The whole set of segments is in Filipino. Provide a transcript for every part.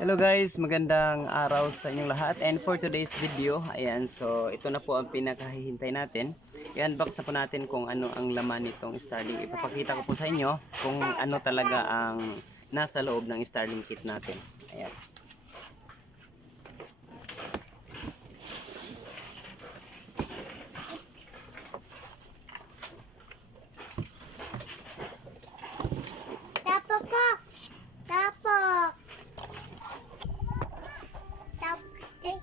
Hello guys, magandang araw sa inyong lahat. And for today's video, ayan, so ito na po ang pinakahihintay natin. I-unbox na po natin kung ano ang laman nitong Starlink. Ipapakita ko po sa inyo kung ano talaga ang nasa loob ng Starlink kit natin. Ayan. Tapok ko! Tapok!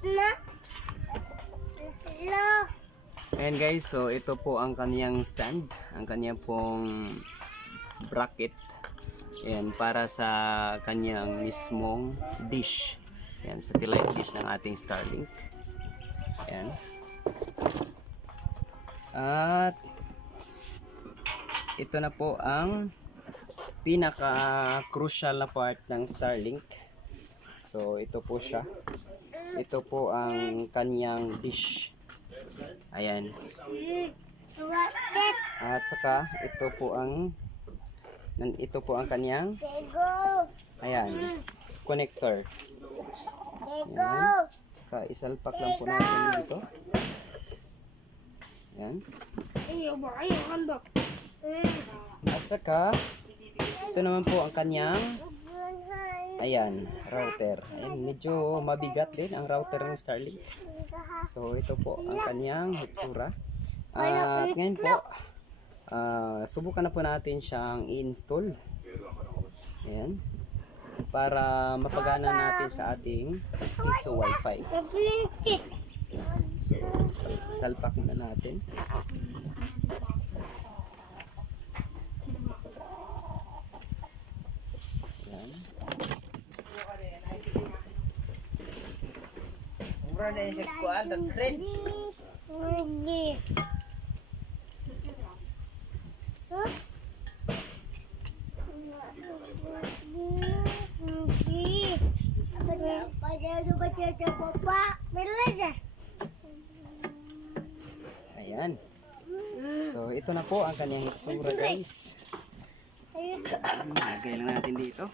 Na. Hello. Ayan guys, so ito po ang kaniyang stand, ang kaniyang pong bracket. Ayan, para sa kaniyang mismong dish. Ayan, satellite dish ng ating Starlink. Ayan. At ito na po ang pinaka-crucial na part ng Starlink. So ito po siya. Ito po ang kaniyang dish. Ayan. At saka ito po ang kaniyang ayan, connector. Ayan. Saka isalpak lang po natin dito. Ayan. At saka ito naman po ang kaniyang ayan, router. Ayan, medyo mabigat din ang router ng Starlink. So ito po ang kaniyang hitsura. At ngayon po, subukan na po natin siyang i-install. Ayan. Para mapagana natin sa ating piso wifi. So, salpak na natin. Ayan. Mura na yung kuhaan, touchscreen. Hindi. Ayan. So, ito na po ang kanyang hitsura guys. Lagay lang natin dito.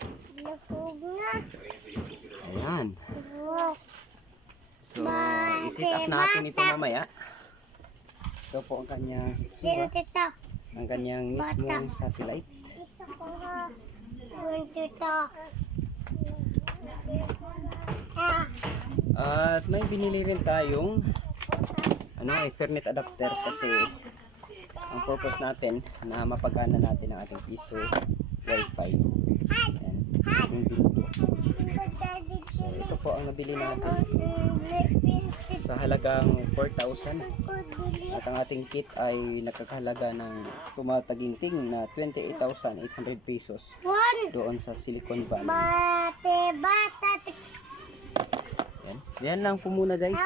Ayan. So, i-set up natin ito mamaya. Ito po ang kanyang hitsura. Ang kanyang mismong satellite. At may binili rin tayong Ethernet adapter kasi ang purpose natin na mapagana natin ang ating piso wifi. Ayan. So, ito po ang nabili natin sa halagang 4,000 at ang ating kit ay nakakahalaga ng tumataginting na 28,800 pesos doon sa Silicon Valley. Yan lang po muna guys.